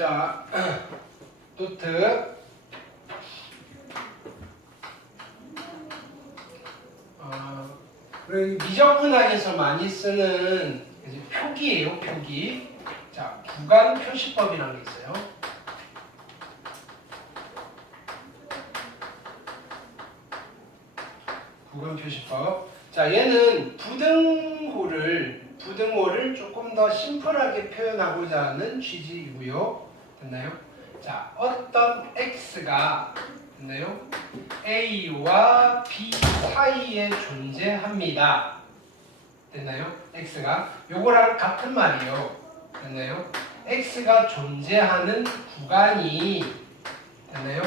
자, 노트. 미적분학에서 많이 쓰는 표기예요, 표기. 자, 구간 표시법이라는 게 있어요. 구간 표시법. 자, 얘는 부등호를 조금 더 심플하게 표현하고자 하는 취지이고요. 됐나요? 자, 어떤 x가 됐나요? a와 b 사이에 존재합니다. 됐나요? x가 요거랑 같은 말이에요. 됐나요? x가 존재하는 구간이 됐나요?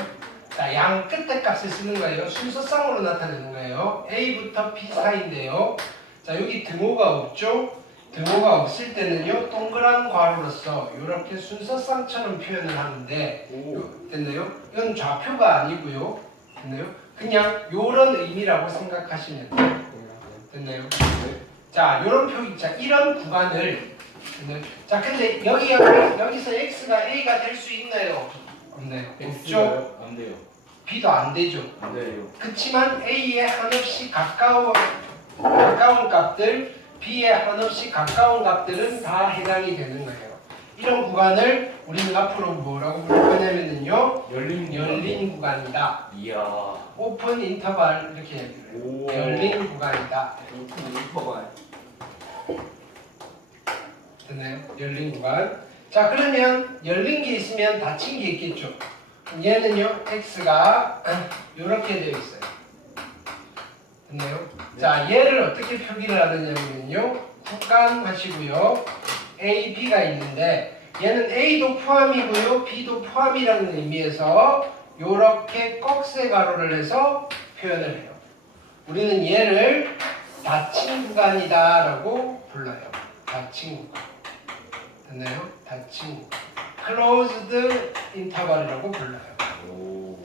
자, 양 끝에 값을 쓰는 거예요. 순서상으로 나타내는 거예요. a부터 b 사이인데요. 자, 여기 등호가 없죠? 등호가 없을 때는요, 동그란 괄호로서 이렇게 순서상처럼 표현을 하는데, 됐나요? 이건 좌표가 아니고요. 됐나요? 그냥 요런 의미라고 생각하시면 돼요. 됐나요? 자, 요런 표기, 자, 이런 구간을, 됐나요? 자, 근데 여기서 x가 a가 될 수 있나요? 없나요? 없죠? 안 돼요. b도 안 되죠. 안 돼요. 그치만 a에 한없이 가까운 값들, b에 한없이 가까운 값들은 다 해당이 되는 거예요. 이런 구간을 우리는 앞으로 뭐라고 부를 거냐면요, 열린 구간이다. 이야. 오픈 인터벌 이렇게 얘기해요. 열린 구간이다. 오픈 인터벌. 됐나요? 열린 구간. 자, 그러면 열린 게 있으면 닫힌 게 있겠죠. 얘는요, x가 이렇게 되어 있어요. 됐나요? 네. 자, 얘를 어떻게 표기를 하느냐면요, 구간 하시고요, a, b가 있는데 얘는 a도 포함이고요, b도 포함이라는 의미에서 이렇게 꺽쇠 가로를 해서 표현을 해요. 우리는 얘를 닫힌 구간이다라고 불러요. 닫힌 구간. 됐나요? 닫힌 구간. closed interval이라고 불러요.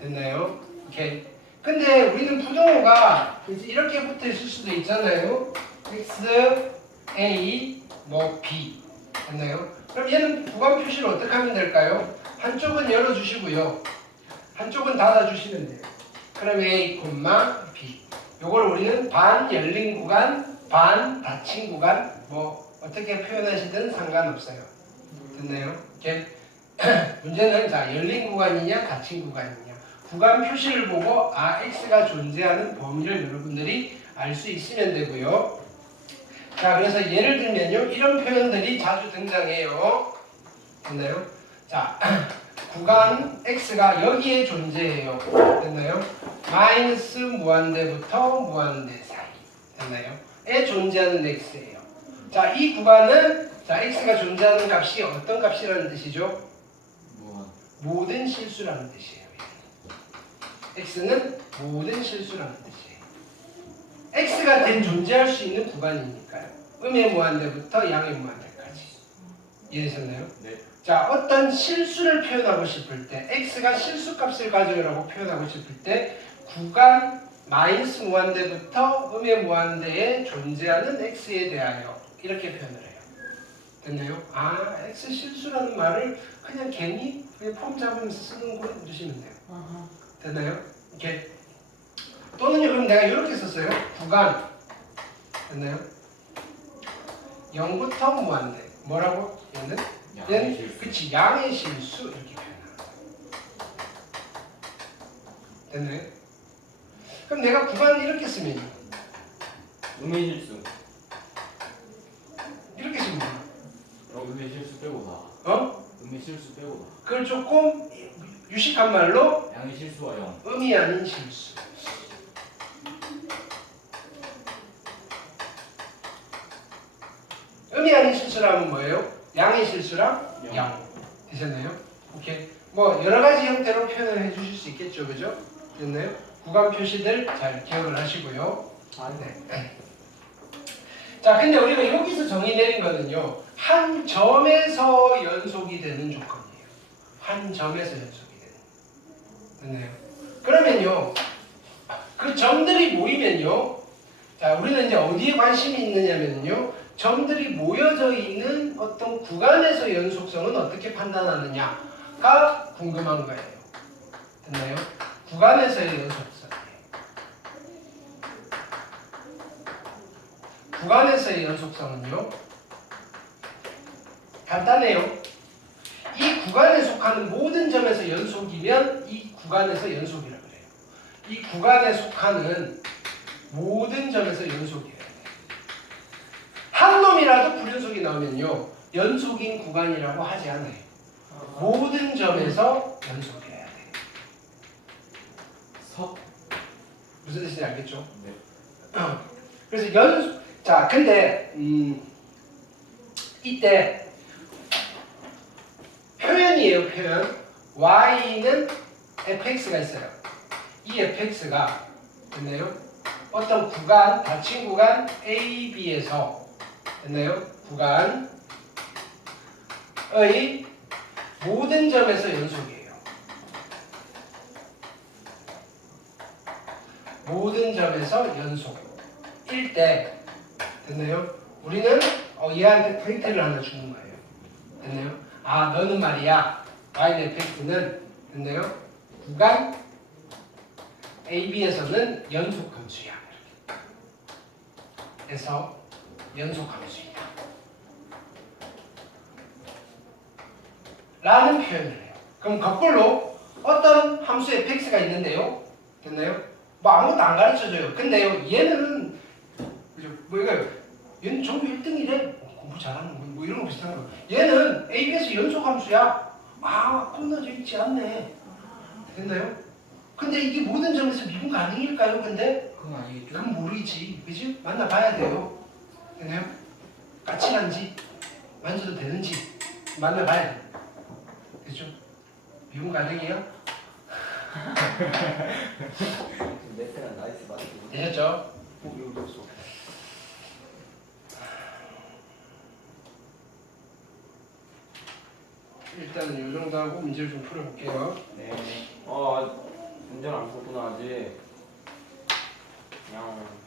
됐나요? 오케이. 근데 우리는 부등호가 이렇게 붙어 있을 수도 있잖아요. x, a, 뭐 b. 됐나요? 그럼 얘는 구간 표시를 어떻게 하면 될까요? 한쪽은 열어주시고요, 한쪽은 닫아주시면 돼요. 그럼 a, b. 요걸 우리는 반 열린 구간, 반 닫힌 구간, 뭐 어떻게 표현하시든 상관없어요. 됐나요? 오케이. 문제는 자, 열린 구간이냐 닫힌 구간이냐, 구간 표시를 보고 x가 존재하는 범위를 여러분들이 알 수 있으면 되고요. 자, 그래서 예를 들면요, 이런 표현들이 자주 등장해요. 됐나요? 자, 구간 x가 여기에 존재해요. 됐나요? 마이너스 무한대부터 무한대 사이. 됐나요? 에 존재하는 x예요. 자, 이 구간은 자, x가 존재하는 값이 어떤 값이라는 뜻이죠? 모든 실수라는 뜻이에요. x는 모든 실수라는 뜻이에요. x가 존재할 수 있는 구간이니까요. 음의 무한대부터 양의 무한대까지. 이해되셨나요? 네. 자, 어떤 실수를 표현하고 싶을 때, x가 실수값을 가져오라고 표현하고 싶을 때, 구간 마이너스 무한대부터 음의 무한대에 존재하는 x에 대하여 이렇게 표현을 해요. 됐나요? 아, x 실수라는 말을 그냥 괜히 그냥 폼 잡으면서 쓰는 걸 보시면 돼요. 됐나요? 이렇게. 또는요, 그럼 내가 이렇게 썼어요. 구간. 됐나요? 0부터 무한대. 뭐라고? 얘는 그치, 양의 실수 이렇게 표현합니다. 됐나요? 그럼 내가 구간을 이렇게 쓰면요, 음의 실수. 이렇게 쓰면 돼요. 음의 실수 빼고 음의 실수 빼고 그걸 조금 유식한 말로 양의 실수와 0. 음이 아닌 실수. 음이 아닌 실수라면 뭐예요? 양의 실수랑 0. 되셨나요? 오케이. 뭐 여러 가지 형태로 표현을 해주실 수 있겠죠, 그죠? 됐나요? 구간 표시들 잘 기억을 하시고요. 네. 자, 근데 우리가 여기서 정의 내린 거는요, 한 점에서 연속이 되는 조건이에요. 한 점에서 연속이 되는. 됐나요? 그러면요, 그 점들이 모이면요, 자, 우리는 이제 어디에 관심이 있느냐면요, 점들이 모여져 있는 어떤 구간에서 연속성은 어떻게 판단하느냐? 연속성가 궁금한 거예요. 됐나요? 구간에서의 연속성이에요. 구간에서의 연속성은요, 간단해요. 이 구간에 속하는 모든 점에서 연속이면 이 구간에서 연속이라고 그래요. 이 구간에 속하는 모든 점에서 연속이에요. 한 놈이라도 불연속이 나오면요, 연속인 구간이라고 하지 않아요. 모든 점에서 연속이어야 돼요. 무슨 뜻인지 알겠죠? 네. 그래서 자, 근데 이때 표현이에요, 표현. y는 fx가 있어요. 이 fx가 됐나요? 어떤 구간, 닫힌 구간 a, b에서 됐나요? 구간의 모든 점에서 연속이에요. 모든 점에서 연속일 때 됐나요? 우리는 얘한테 포인트를 하나 주는 거예요. 됐나요? 아, 너는 말이야, y는 fx는 됐나요? 구간 AB에서는 연속함수야. 그래서 연속함수이다 라는 표현을 해요. 그럼 거꾸로 어떤 함수 fx가 있는데요, 됐나요? 뭐 아무것도 안 가르쳐줘요. 근데요, 얘는 그죠? 뭐 이거 얘는 전교 1등이래. 공부 잘하는 거 뭐 이런 거 비슷한 거. 얘는 AB에서 연속함수야. 아, 끝나져 있지 않네. 됐나요? 근데 이게 모든 점에서 미분 가능일까요? 근데 그건 아니겠죠? 그건 모르지, 그지? 만나봐야 돼요. 됐나요? 까칠한지 만져도 되는지 만나봐야 돼. 그죠? 미분 가능해요? 메테랑 나이스 맞지? 되셨죠? 여기 없어. 일단은 이 정도 하고 문제를 좀 풀어볼게요. 네. 문제는 안 풀었구나 아직. 그냥.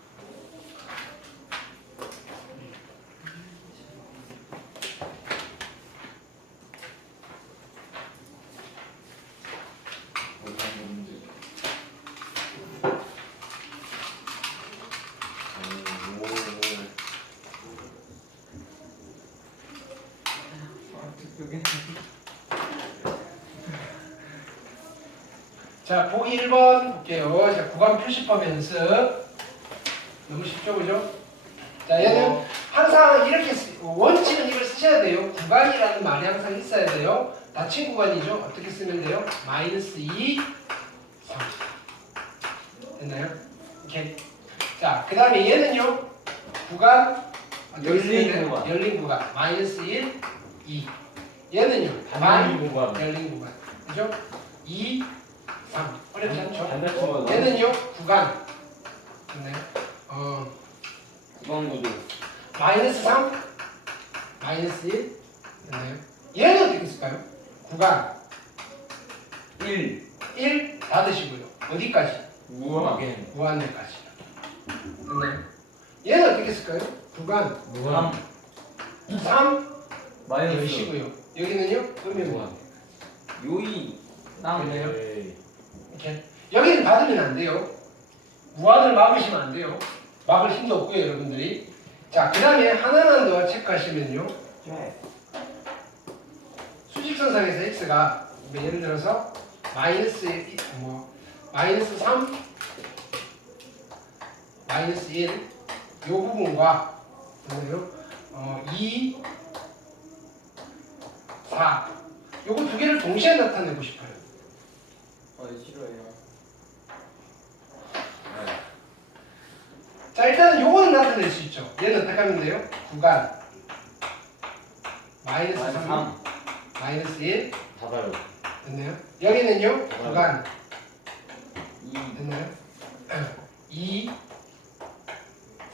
자, 보기 1번 볼게요. 자, 구간 표시법 연습. 너무 쉽죠, 그죠? 자, 얘는 항상 이렇게 원칙은 이걸 쓰셔야 돼요. 구간이라는 말이 항상 있어야 돼요. 닫힌 구간이죠. 어떻게 쓰면 돼요? 마이너스 2, 3. 됐나요? 이렇게. 자, 그 다음에 얘는요. 구간 열린 구간. 열린 구간. 마이너스 1, 2. 얘는요. 닫힌 구간. 열린 구간. 그죠? 2, 3. 어렵지 않죠? 반대편 구간. 얘는요. 구간. 됐나요? 구간 구조. 마이너스 3, 마이너스 1. 됐나요? 얘는 어떻게 쓸까요? 구간 1. 1 닫으시고요. 어디까지? 무한하게. 무한대까지. 됐나요? 얘는 어떻게 쓸까요? 구간 무한. 3 마이너스. 열시고요. 여기는요? 끄면 무한. 요이. 땅. 그래요? 네. 이렇게. 여기는 닫으면 안 돼요. 무한을 막으시면 안 돼요. 막을 힘도 없고요, 여러분들이. 자, 그 다음에 하나만 더 체크하시면요. 수직선상에서 x가 뭐 예를 들어서 마이너스 3, 마이너스 1, 요 부분과 뭐예요? 2, 4 요거 두 개를 동시에 나타내고 싶어요. 싫어해요. 자, 일단은 요거는 나타낼 수 있죠. 얘는 어떻게 하면 돼요? 구간 마이너스 3, 마이너스 1 닫아요. 됐나요? 여기는요? 구간 2. 됐나요? 2,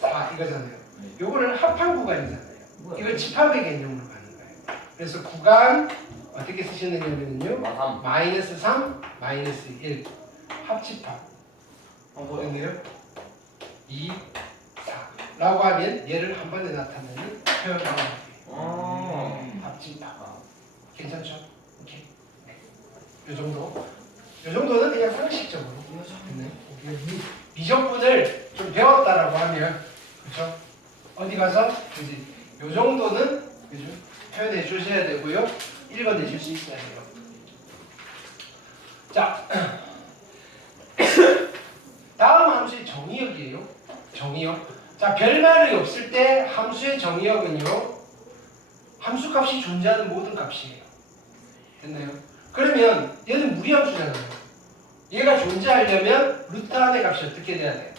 4 이거잖아요. 네. 요거를 합한 구간이잖아요. 이걸 집합의 개념으로 가는 거예요. 그래서 구간 어떻게 쓰시는 거냐면요. 마삼. 마이너스 3, 마이너스 1 합집합 됐나요? 2, 4 라고 하면 얘를 한 번에 나타내는 표현 방법이에요. 합집합 괜찮죠? 오케이. 네. 요 정도. 요 정도는 그냥 상식적으로. 네. 미적분을 좀 배웠다라고 하면, 그죠? 어디 가서, 그지? 요 정도는, 그죠? 표현해 주셔야 되고요. 읽어내실 수 있어야 돼요. 자, 다음 함수의 정의역이에요. 정의역. 자, 별말이 없을 때 함수의 정의역은요, 함수값이 존재하는 모든 값이에요. 됐나요? 그러면 얘는 무리함수잖아요. 얘가 존재하려면 루트 안의 값이 어떻게 돼야 돼요?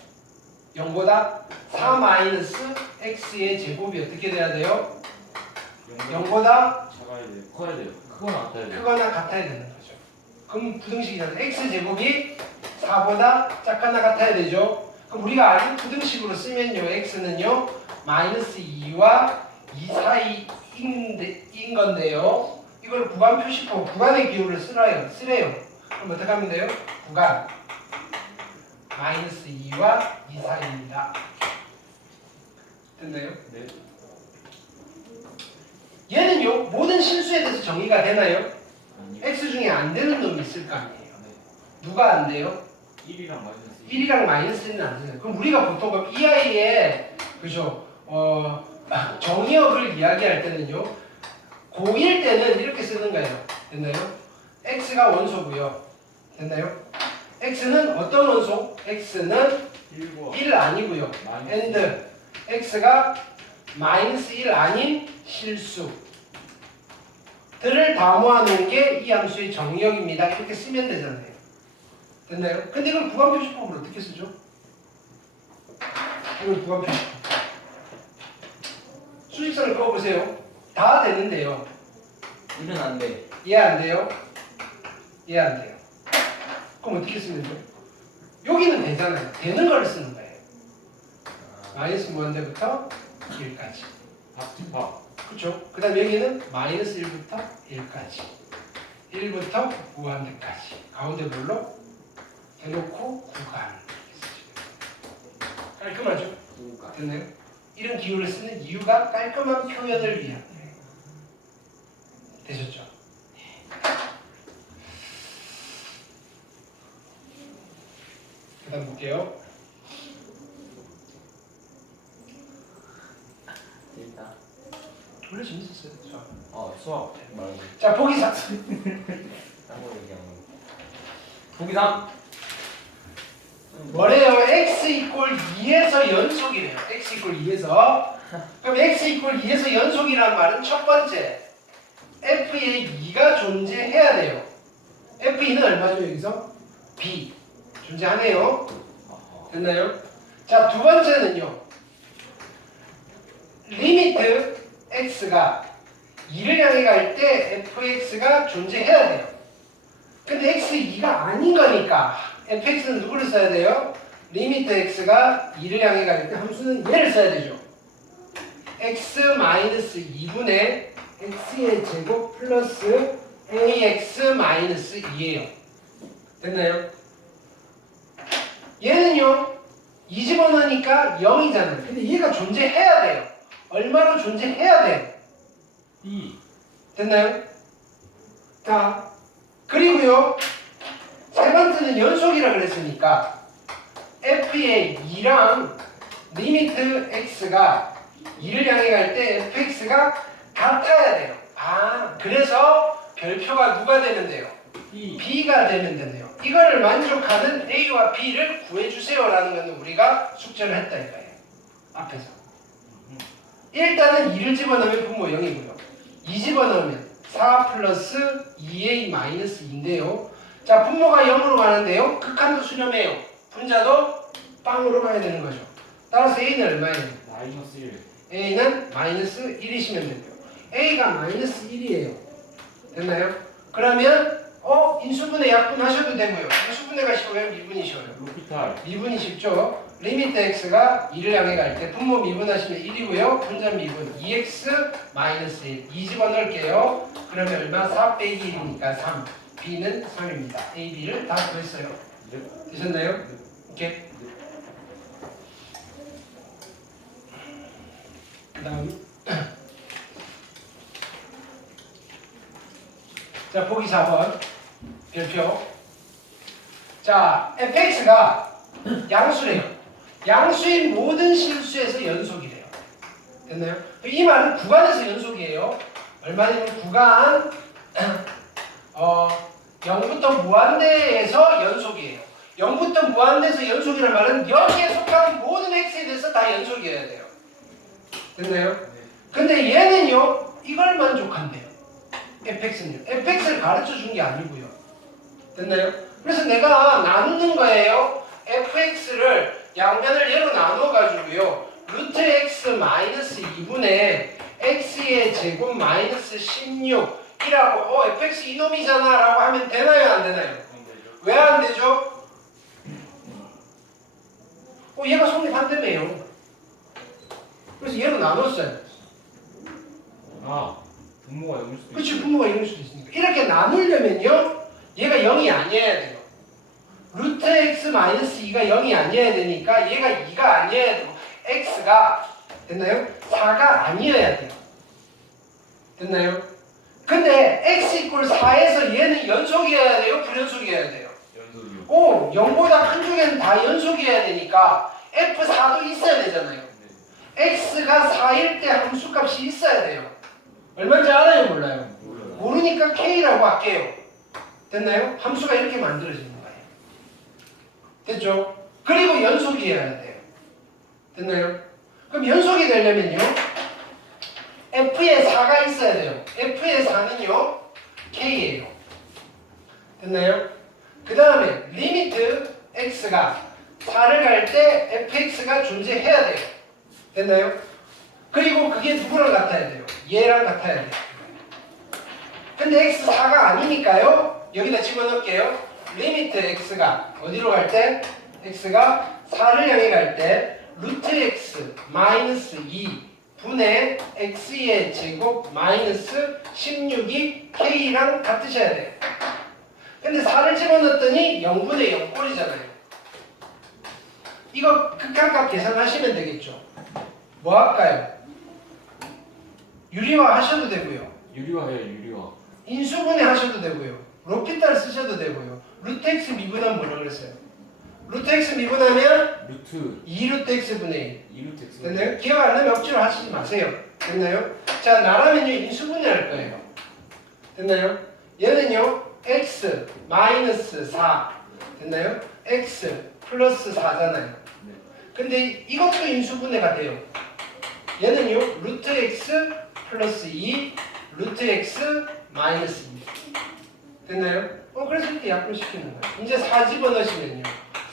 0보다 4-x의 제곱이 어떻게 돼야 돼요? 0보다 작아야 돼요. 커야 돼요. 크거나 같아야 돼요. 크거나 같아야 되는 거죠. 그럼 부등식이잖아요. x제곱이 4보다 작거나 같아야 되죠. 그럼 우리가 아는 부등식으로 쓰면요, x는요 마이너스 2와 2 사이인 건데요. 이걸 구간 표시법, 구간의 기호를 쓰래요. 그럼 어떻게 하면 돼요? 구간 마이너스 2와 2 사이입니다. 됐나요? 네. 얘는요 모든 실수에 대해서 정의가 되나요? 아니요. x 중에 안 되는 놈이 있을 거 아니에요. 네. 누가 안 돼요? 1이랑 마이너스 1이랑 마이너스는 안 되잖아요. 그럼 우리가 보통 그럼 이 아이의 그죠? 정의역을 이야기할 때는요. 고1 때는 이렇게 쓰는 거예요. 됐나요? x가 원소고요. 됐나요? x는 어떤 원소? x는 1과 1 아니고요. and x가 마이너스 1 아닌 실수. 들을 다 모아놓은 게 이 함수의 정의역입니다. 이렇게 쓰면 되잖아요. 됐나요? 근데 이걸 구간표시법으로 어떻게 쓰죠? 이걸 구간표시법. 수직선을 그어보세요. 다 되는데요. 1은 안 돼. 이해 안 돼요? 이해 안 돼요. 그럼 어떻게 쓰면 돼요? 여기는 되잖아요. 되는 걸 쓰는 거예요. 마이너스 무한대부터 1까지. 박집합. 그렇죠? 그 다음 여기는 마이너스 1부터 1까지. 1부터 무한대까지. 가운데 뭘로? 대놓고 구간. 깔끔하죠? 됐나요? 이런 기호를 쓰는 이유가 깔끔한 표현을 위한 거예요. 되셨죠? 그 다음 볼게요. 일단. 원래 재밌었어요. 수학 말고. 자, 보기 4. 딴거 얘기하는 거. 보기 3. 뭐래요? x 이퀄 2에서 연속이래요. x 이퀄 2에서. 그럼 x 이퀄 2에서 연속이라는 말은 첫 번째 f의 2가 존재해야 돼요. f2는 얼마죠 여기서? b. 존재하네요. 됐나요? 자, 두 번째는요. 리미트 x가 2를 향해 갈 때 fx가 존재해야 돼요. 근데 x2가 아닌 거니까 fx는 누구를 써야 돼요? 리미트 x가 2를 향해 갈 때 함수는 얘를 써야 되죠. x-2분의 x의 제곱 플러스 ax-2예요. 됐나요? 얘는요 2 집어넣으니까 0이잖아요. 근데 얘가 존재해야 돼요. 얼마로 존재해야 돼요? 2. 됐나요? 자, 그리고요 세 번째는 연속이라 그랬으니까 f의 2랑 리미트 x가 2를 향해 갈 때 fx가 같아야 돼요. 아, 그래서 별표가 누가 되면 돼요? b가 되면 되네요. 이거를 만족하는 a와 b를 구해주세요라는 것은 우리가 숙제를 했다 이거예요. 앞에서. 일단은 2를 집어넣으면 분모 0이고요. 2 집어넣으면 4 플러스 2a 마이너스 2인데요. 자, 분모가 0으로 가는데요. 극한도 수렴해요. 분자도 빵으로 가야 되는 거죠. 따라서 a는 얼마예요? 마이너스 1. a는 마이너스 1이시면 되고요. a가 마이너스 1이에요. 됐나요? 그러면 인수분해 약분하셔도 되고요. 인수분해가 쉬워요? 미분이 쉬워요? 로피탈. 미분이 쉽죠? 리미트 x가 2를 향해 갈 때 분모 미분하시면 1이고요. 분자 미분 2x 마이너스 1. 2 집어넣을게요. 그러면 얼마? 4 빼기 1이니까 3. b는 3입니다. a, b를 다 구했어요. 네. 되셨나요? 오케이. 그 다음 자, 보기 4번. 별표. 자, fx가 양수래요. 양수인 모든 실수에서 연속이래요. 됐나요? 이 말은 구간에서 연속이에요. 얼마냐면 구간 0부터 무한대에서 연속이에요. 0부터 무한대에서 연속이라는 말은 여기에 속하는 모든 x에 대해서 다 연속이어야 돼요. 됐나요? 근데 얘는요, 이걸 만족한대요. fx는요. fx를 가르쳐 준 게 아니고요. 됐나요? 그래서 내가 나누는 거예요. fx를 양변을 얘로 나눠가지고요. 루트 x 마이너스 2분의 x의 제곱 마이너스 16이라고 fx 이놈이잖아 라고 하면 되나요? 안 되나요? 왜 안 되죠? 얘가 성립한다며요. 그래서 얘로 나눴어요. 아, 분모가 0일 수도 그치, 있고. 분모가 0일 수도 있으니까. 이렇게 나누려면요, 얘가 0이 아니어야 돼요. 루트 x 마이너스 2가 0이 아니어야 되니까 얘가 2가 아니어야 되고 x가 됐나요? 4가 아니어야 돼요. 됐나요? 근데 x 이퀄 4에서 얘는 연속이어야 돼요? 불연속이어야 돼요? 연속이요. 0보다 큰 쪽에는 다 연속이어야 되니까 f4도 있어야 되잖아요. x가 4일 때 함수값이 있어야 돼요. 얼마인지 알아요? 몰라요? 몰라요. 모르니까 k라고 할게요. 됐나요? 함수가 이렇게 만들어지는 거예요. 됐죠? 그리고 연속이어야 돼요. 됐나요? 그럼 연속이 되려면요, f에 4가 있어야 돼요. f의 4는요, k예요. 됐나요? 그 다음에 리미트 x가 4를 갈 때 fx가 존재해야 돼요. 됐나요? 그리고 그게 누구랑 같아야 돼요? 얘랑 같아야 돼요. 근데 x4가 아니니까요, 여기다 집어넣을게요. 리미트 x가 어디로 갈 때? x가 4를 향해 갈 때 루트 x 마이너스 2 분의 x의 제곱 마이너스 16이 k랑 같으셔야 돼요. 근데 4를 집어넣었더니 0분의 0꼴이잖아요. 이거 극한값 계산하시면 되겠죠. 뭐 할까요? 유리화 하셔도 되고요. 유리화해요, 유리화. 인수분해 하셔도 되고요. 로피탈 쓰셔도 되고요. 루트 x 미분하면 뭐라 그랬어요? 루트 x 미분하면 루트 2루트 x 분의 2루트 x. 1. 됐나요? 기억 안 나면 억지로 하시지 마세요. 됐나요? 자, 나라면요, 인수분해 할 거예요. 됐나요? 얘는요, x 마이너스 4. 됐나요? x 플러스 4잖아요. 네. 근데 이것도 인수분해가 돼요. 얘는요, 루트 x 플러스 2 루트 x 마이너스 2. 됐나요? 그래서 이렇게 약분시키는 거예요. 이제 4 집어넣으시면요,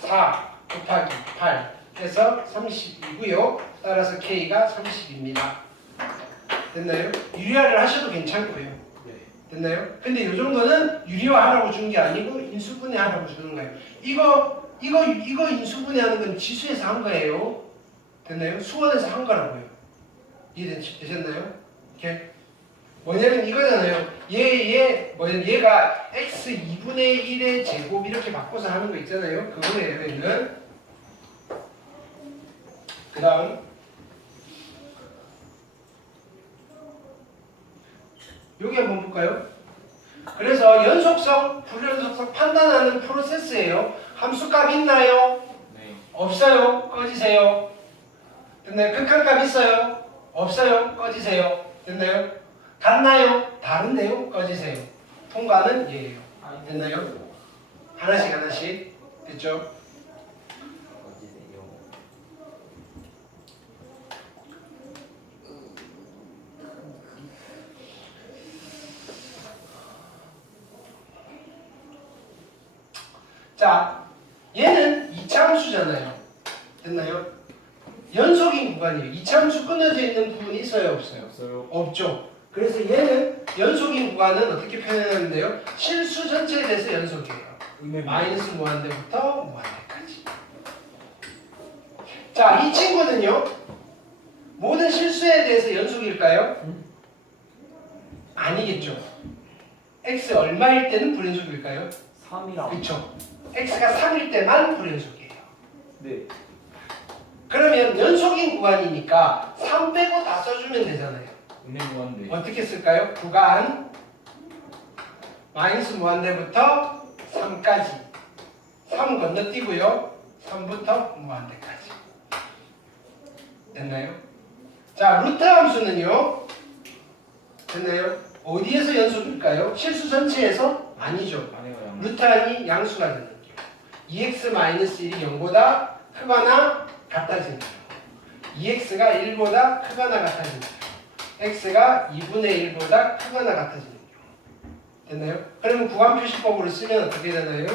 4 곱하기 8 해서 32고요. 따라서 k가 30입니다. 됐나요? 유리화를 하셔도 괜찮고요. 네. 됐나요? 근데 이 정도는 유리화 하라고 준 게 아니고 인수분해 하라고 주는 거예요. 이거 인수분해 하는 건 지수에서 한 거예요. 됐나요? 수원에서 한 거라고요. 이해되셨나요? 이렇게. 뭐냐면 이거잖아요. 얘가 x 2분의 1의 제곱 이렇게 바꿔서 하는 거 있잖아요. 그거예요, 얘는. 그 다음. 여기 한번 볼까요? 그래서 연속성, 불연속성 판단하는 프로세스예요. 함수값 있나요? 네. 없어요. 꺼지세요. 됐나요? 극한값 있어요? 없어요. 꺼지세요. 됐나요? 같나요? 다른데요? 꺼지세요. 통과는 얘예요. 됐나요? 하나씩 됐죠? 자, 얘는 이차함수잖아요. 됐나요? 연속인 구간이에요. 이차함수 끊어져 있는 부분이 있어요? 없어요? 없어요. 없죠. 그래서 얘는 연속인 구간은 어떻게 표현하는데요? 실수 전체에 대해서 연속이에요. 마이너스 무한대부터 무한대까지. 자, 이 친구는요, 모든 실수에 대해서 연속일까요? 아니겠죠. x 얼마일 때는 불연속일까요? 3이랑. 그렇죠. x가 3일 때만 불연속이에요. 네. 그러면 연속인 구간이니까 3 빼고 다 써주면 되잖아요. 은행 무한대. 어떻게 쓸까요? 구간 마이너스 무한대부터 3까지 3 건너뛰고요 3부터 무한대까지 됐나요? 자 루트 함수는요 됐나요? 어디에서 연속일까요? 실수 전체에서? 아니죠. 아니요. 루트안이 양수가 되는 경우 2x-1이 0보다 크거나 같아지는 경우 2x가 1보다 크거나 같아지는 경우 x가 2분의 1보다 크거나 같아지는 경우 됐나요? 그러면 구간 표시법으로 쓰면 어떻게 되나요?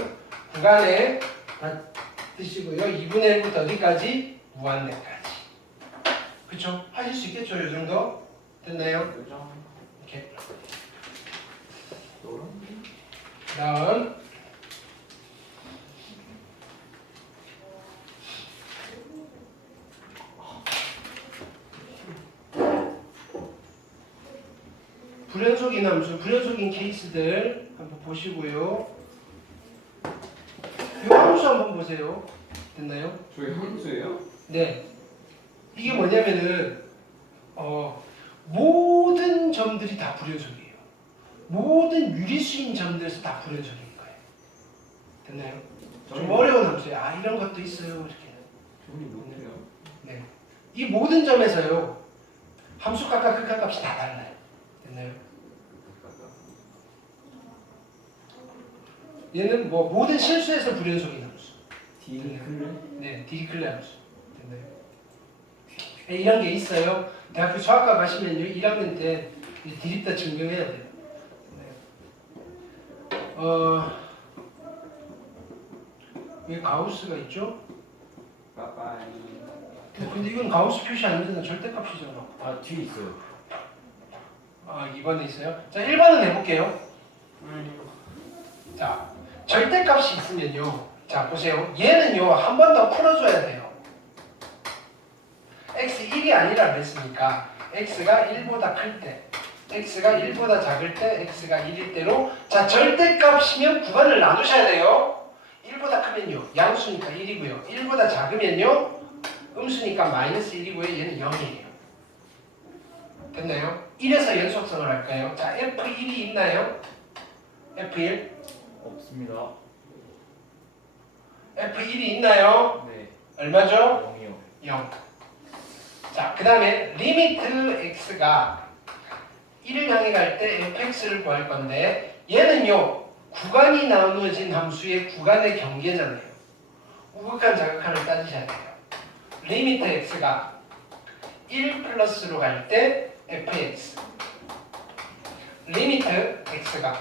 구간에 드시고요 2분의 1부터 어디까지? 무한대까지 그쵸? 하실 수 있겠죠? 이 정도? 됐나요? 그죠? 이렇게 노란 다음 불연속인 함수, 불연속인 케이스들 한번 보시고요. 이 함수 한번 보세요. 됐나요? 저희 함수예요? 네. 이게 뭐냐면은 모든 점들이 다 불연속이에요. 모든 유리수인 점들에서 다 불연속인 거예요. 됐나요? 좀 어려운 함수예요. 아 이런 것도 있어요. 이렇게. 저희 못해요. 네. 이 모든 점에서요. 함수값과 극한값이 다 달라요. 됐나요? 얘는 뭐 모든 실수에서 불연속인 함수. 디클레? 네, 디리클레 함수. 됐나요? 네, 이런 게 있어요. 대학교 수학과 가시면요, 1학년 때 디립다 증명해야 돼요. 여기 가우스가 있죠? 빠빠이. 근데 이건 가우스 표시 안 되는 절대값이잖아. 아 뒤에 있어요. 아, 2번에 있어요? 자, 1번은 해볼게요. 자, 절대값이 있으면요. 자, 보세요. 얘는요, 한 번 더 풀어줘야 돼요. x 1이 아니라 그랬으니까 x가 1보다 클 때, x가 1보다 작을 때, x가 1일 때로 자, 절대값이면 구간을 나누셔야 돼요. 1보다 크면요, 양수니까 1이고요. 1보다 작으면요, 음수니까 마이너스 1이고요. 얘는 0이에요. 됐나요? 1에서 연속성을 할까요? 자, F1이 있나요? F1? 없습니다. F1이 있나요? 네. 얼마죠? 0이요. 0. 자, 그 다음에 리미트 x가 1을 향해 갈 때 fx를 구할 건데 얘는요, 구간이 나누어진 함수의 구간의 경계잖아요. 우극한 자극한을 따지셔야 돼요. 리미트 x가 1 플러스로 갈 때 fx 리미트 x가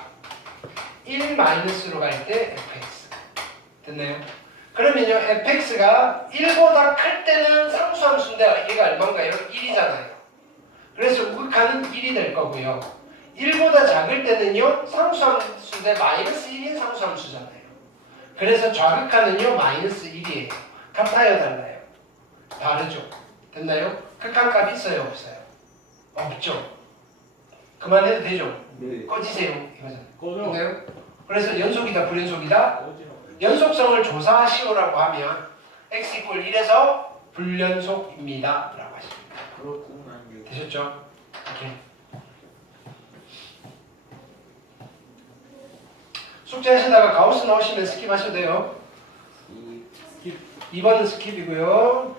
1 마이너스로 갈 때 fx 됐나요? 그러면요 fx가 1보다 클 때는 상수함수인데 얘가 얼마인가요? 1이잖아요. 그래서 우극한은 1이 될 거고요. 1보다 작을 때는요 상수함수인데 마이너스 1인 상수함수잖아요. 그래서 좌극한은요 마이너스 1이에요. 같아요 달라요? 다르죠. 됐나요? 극한값 있어요 없어요? 없죠. 그만해도 되죠? 네. 꺼지세요 이거잖아요. 꺼져. 됐나요? 그래서 연속이다 불연속이다? 꺼지라. 연속성을 조사하시오라고 하면 x 이퀄 1에서 불연속입니다 라고 하십니다. 그렇구나. 되셨죠? 오케이. 숙제 하시다가 가우스 나오시면 스킵하셔도 돼요. 이 2번은 스킵이고요.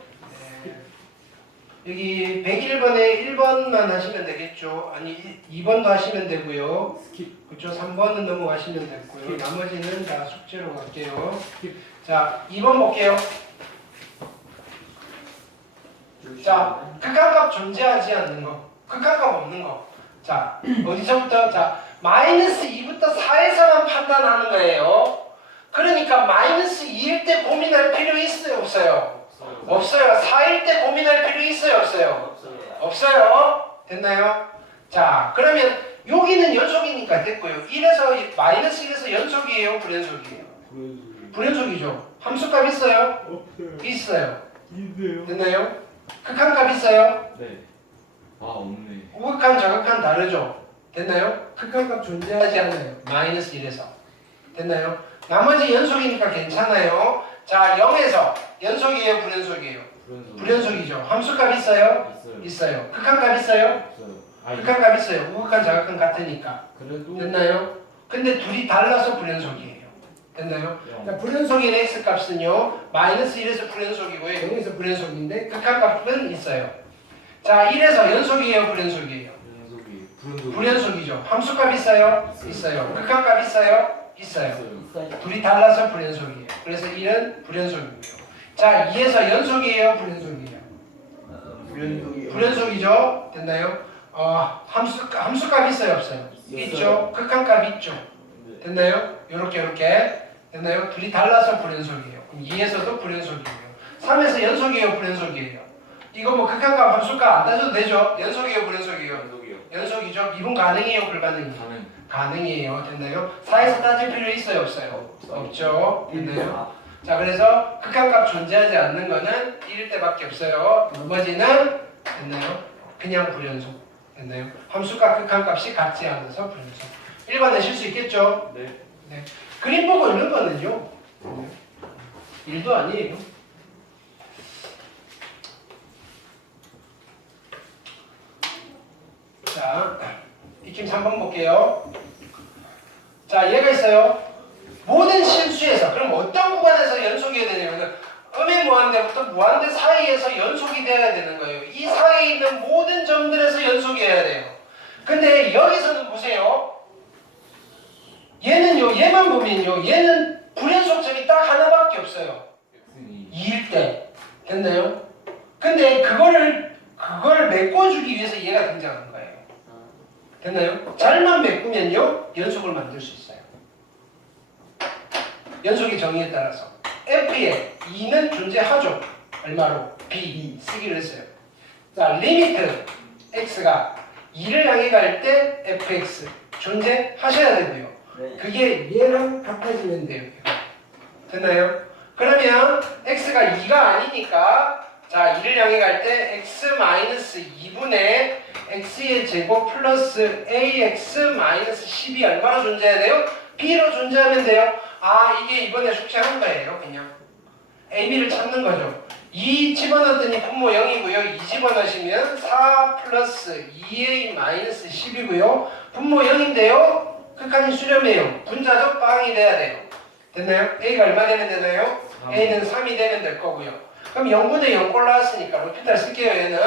여기 101번에 1번만 하시면 되겠죠. 아니 2번도 하시면 되고요. 스킵. 그렇죠. 3번은 넘어가시면 됐고요. 스킵. 나머지는 다 숙제로 갈게요. 자, 2번 볼게요. 자, 극한값 존재하지 않는 거. 극한값 없는 거. 자, 어디서부터? 자, 마이너스 2부터 4에서만 판단하는 거예요. 그러니까 마이너스 2일 때 고민할 필요 있어요? 없어요? 없어요. 4일 때 고민할 필요 있어요? 없어요? 없어요. 없어요. 됐나요? 자, 그러면 여기는 연속이니까 됐고요. 1에서 마이너스 1에서 연속이에요? 불연속이에요? 불연속이죠. 함수값 있어요? 없어요. 있어요. 있어요. 됐나요? 극한값 있어요? 네. 아 없네. 우극한, 좌극한 다르죠? 됐나요? 극한값 존재하지 않아요. 마이너스 1에서. 됐나요? 나머지 연속이니까 괜찮아요. 자, 0에서 연속이에요? 불연속이에요? 불연속. 불연속이죠. 함수값 있어요? 있어요. 있어요. 극한값 있어요? 없어요. 아 극한값 있어요. 우극한, 좌극한 같으니까. 그래도 됐나요? 근데 둘이 달라서 불연속이에요. 됐나요? 영. 자, 불연속인 x 값은요 마이너스 1에서 불연속이고요 0에서 불연속인데 극한값은 있어요. 자 1에서 연속이에요 불연속이에요? 연속이 불연속이 불연속이죠. 함수값 있어요? 있어요. 극한값 있어요? 있어요. 있어요. 둘이 달라서 불연속이에요. 그래서 1은 불연속이고요. 자 2에서 연속이에요 불연속이에요? 불연속이요. 불연속이죠. 됐나요? 함수값 있어요 없어요? 있죠. 극한값 있죠. 됐나요? 요렇게 됐나요? 둘이 달라서 불연속이에요. 그럼 2에서도 불연속이에요. 3에서 연속이에요 불연속이에요? 이거 뭐 극한값 함수값 안 따져도 되죠? 연속이에요 불연속이에요? 연속이요. 연속이죠. 미분 가능해요 불가능해요? 가능. 가능해요. 됐나요? 4에서 따질 필요 있어요 없어요? 없죠. 됐나요? 자 그래서 극한값 존재하지 않는 거는 1일 때밖에 없어요. 나머지는 됐나요? 그냥 불연속. 됐나요? 함수값 극한값이 같지 않아서 불연속. 1번 내실 수 있겠죠? 네. 그림 보고 있는 거는요. 일도 아니에요. 자, 익힘 3번 볼게요. 자, 얘가 있어요. 모든 실수에서, 그럼 어떤 구간에서 연속이 되냐면 음의 무한대부터 무한대 사이에서 연속이 돼야 되는 거예요. 이 사이에 있는 모든 점들에서 연속이어야 돼요. 근데 여기서는 보세요. 얘는요, 얘만 보면요, 얘는 불연속점이 딱 하나밖에 없어요. x는 2일 때. 됐나요? 근데 그거를 메꿔주기 위해서 얘가 등장한 거예요. 됐나요? 잘만 메꾸면요, 연속을 만들 수 있어요. 연속의 정의에 따라서. F에 2는 존재하죠. 얼마로? B 쓰기로 했어요. 자, 리미트 X가 2를 향해 갈 때 fx 존재하셔야 되고요. 그게 얘랑 같아지면 돼요. 됐나요? 그러면 x가 2가 아니니까 자 2를 향해 갈 때 x-2분의 x의 제곱 플러스 ax-10이 얼마로 존재해야 돼요? b로 존재하면 돼요. 아 이게 이번에 숙제한 거예요. 그냥 a, b를 찾는 거죠. 2 집어넣었더니 분모 0이고요. 2 집어넣으시면 4 플러스 2a-10이고요. 분모 0인데요. 극한이 수렴해요. 분자적 방이 돼야 돼요. 됐나요? a가 얼마 되면 되나요? a는 3이 되면 될 거고요. 그럼 0분의 0꼴 나왔으니까 로피탈 쓸게요. 얘는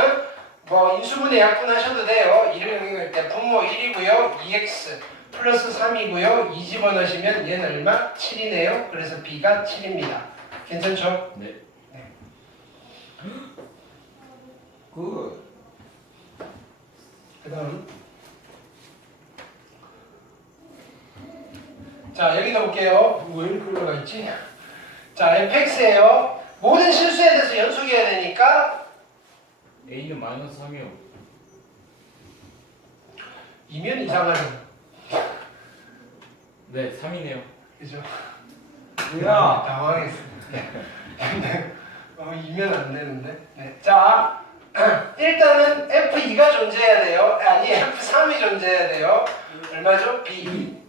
뭐 인수분해 약분하셔도 돼요. 1을 영역할 때 분모 1이고요. 2x 플러스 3이고요. 2 집어넣으시면 얘는 얼마? 7이네요. 그래서 b가 7입니다. 괜찮죠? 네. 그 다음 자 여기도 볼게요. 왜 이렇게 올라가 있지? 자 fx예요. 모든 실수에 대해서 연속해야 되니까 a는 마이너스 3이요. 이면 이상하죠. 네, 3이네요. 그죠? 뭐야? 당황했습니다. 근데 이면 안 되는데. 네. 자 일단은 F2가 존재해야 돼요. 아니 F3이 존재해야 돼요. 얼마죠? B.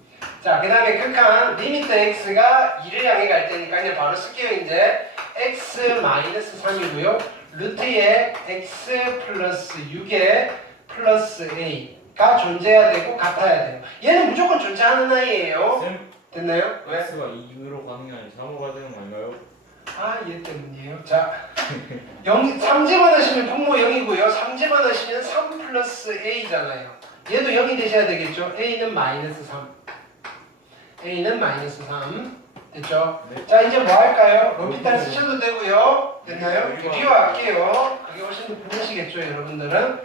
자 그 다음에 극한 리미트 x가 2를 향해 갈 테니까 그냥 바로 쓸게요. 이제 x-3이고요. 루트에 x 플러스 6에 플러스 a가 존재해야 되고 같아야 돼요. 얘는 무조건 존재하는 아이예요. 쌤, 됐나요? 왜? x가 2로 가는 게 아니라 3으로 가야 되는 거 아닌가요? 아, 얘 때문이에요. 자, 3 집어넣으시면 분모 0이고요. 3 집어넣으시면 3 플러스 a잖아요. 얘도 0이 되셔야 되겠죠? a는 마이너스 3. a는 마이너스 3. 됐죠? 네. 자, 이제 뭐 할까요? 로피탈 쓰셔도 되고요. 됐나요? 비교할게요. 그게 훨씬 더 편하시겠죠, 여러분들은?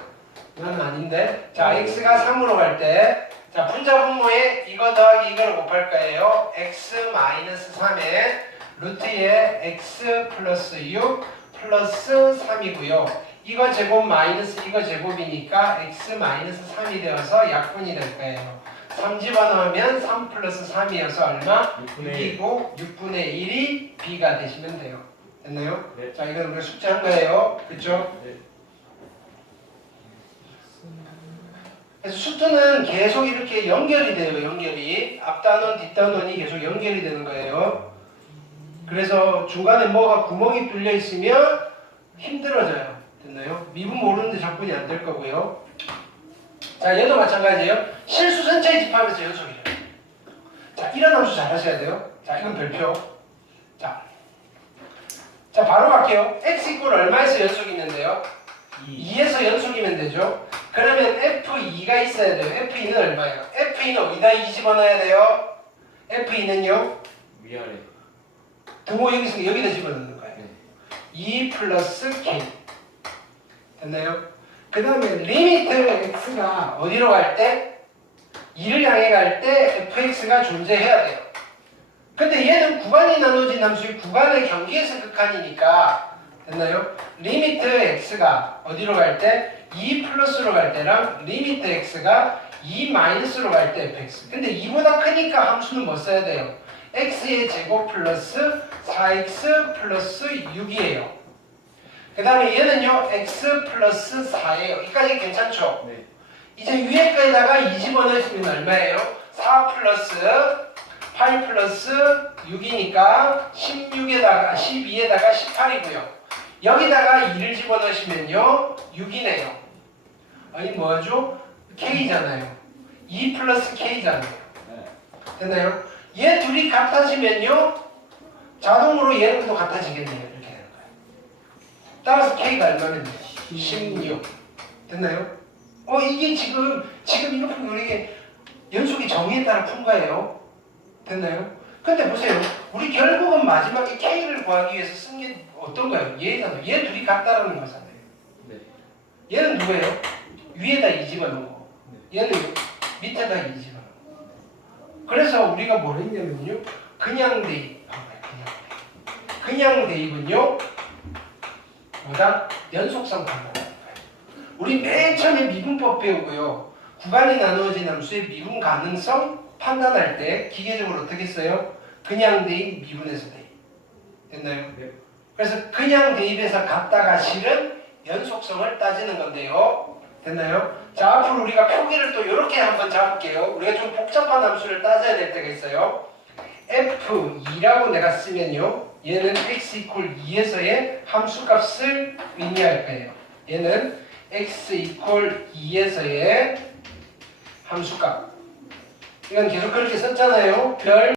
난 아닌데. 자, x가 3으로 갈 때. 자, 분자 분모에 이거 더하기 이거를 곱할 거예요. x 마이너스 3에 루트에 x 플러스 6 플러스 3이고요. 이거 제곱 마이너스 이거 제곱이니까 x 마이너스 3이 되어서 약분이 될 거예요. 3 집어넣으면 3 플러스 3이어서 얼마? 6분의 6이고 6분의 1이 b가 되시면 돼요. 됐나요? 네. 자, 이건 우리가 숙제한 거예요. 그쵸? 네. 그래서 수투는 계속 이렇게 연결이 돼요. 연결이. 앞단원, 뒷단원이 계속 연결이 되는 거예요. 그래서 중간에 뭐가 구멍이 뚫려 있으면 힘들어져요. 됐나요? 미분 모르는데 적분이 안 될 거고요. 자, 얘도 마찬가지예요. 실수 전체에 집합해서 연속이에요. 자, 이런 함수 잘 하셔야 돼요. 자, 이건 별표. 자, 바로 갈게요. x 이꼴 얼마에서 연속이 있는데요? 2에서 연속이면 되죠. 그러면 F2가 있어야 돼요. F2는 얼마예요? F2는 어디다 2 집어넣어야 돼요? F2는요? 위아래. 등호 여기서 여기다 집어넣는 거예요. 네. 2 플러스 K. 됐나요? 그 다음에 리미트 x가 어디로 갈 때? 2를 향해 갈 때 fx가 존재해야 돼요. 근데 얘는 구간이 나눠진 함수의 구간의 경계에서 극한이니까 됐나요? 리미트 x가 어디로 갈 때? 2 플러스로 갈 때랑 리미트 x가 2 마이너스로 갈 때 fx. 근데 2보다 크니까 함수는 뭐 써야 돼요? x의 제곱 플러스 4x 플러스 6이에요. 그 다음에 얘는요 x 플러스 4예요. 여기까지 괜찮죠? 네. 이제 위에 거에다가 2 집어넣으시면 얼마예요? 4 플러스 8 플러스 6이니까 16에다가 12에다가 18이고요. 여기다가 2를 집어넣으시면요 6이네요. 아니 뭐하죠? K잖아요. 2 플러스 K잖아요. 네. 됐나요? 얘 둘이 같아지면요 자동으로 얘는 또 같아지겠네요. 이렇게 되는 거예요. 따라서 K가 얼마면 돼요? 16. 됐나요? 이게 지금 이거 푼 거 이게 연속이 정의에 따라 푼 거예요. 됐나요? 근데 보세요. 우리 결국은 마지막에 K를 구하기 위해서 쓴 게 어떤가요? 얘 둘이 같다라는 거잖아요. 네. 얘는 누구예요? 위에다 2 집어넣은 거. 얘는 밑에다 2 집어넣은 거. 그래서 우리가 뭘 했냐면요. 그냥 대입한 거예요. 그냥 대입은요. 뭐다? 연속성 판단하는 거예요. 우리 맨 처음에 미분법 배우고요. 구간이 나누어진 함수의 미분 가능성 판단할 때 기계적으로 어떻게 써요? 그냥 대입, 미분에서 대입. 됐나요? 네. 그래서 그냥 대입에서 갖다가 실은 연속성을 따지는 건데요. 됐나요? 자, 앞으로 우리가 표기를 또 이렇게 한번 잡을게요. 우리가 좀 복잡한 함수를 따져야 될 때가 있어요. F2라고 내가 쓰면요. 얘는 x 이퀄 2에서의 함수값을 의미할 거예요. 얘는 x 이퀄 2에서의 함수값. 이건 계속 그렇게 썼잖아요. 별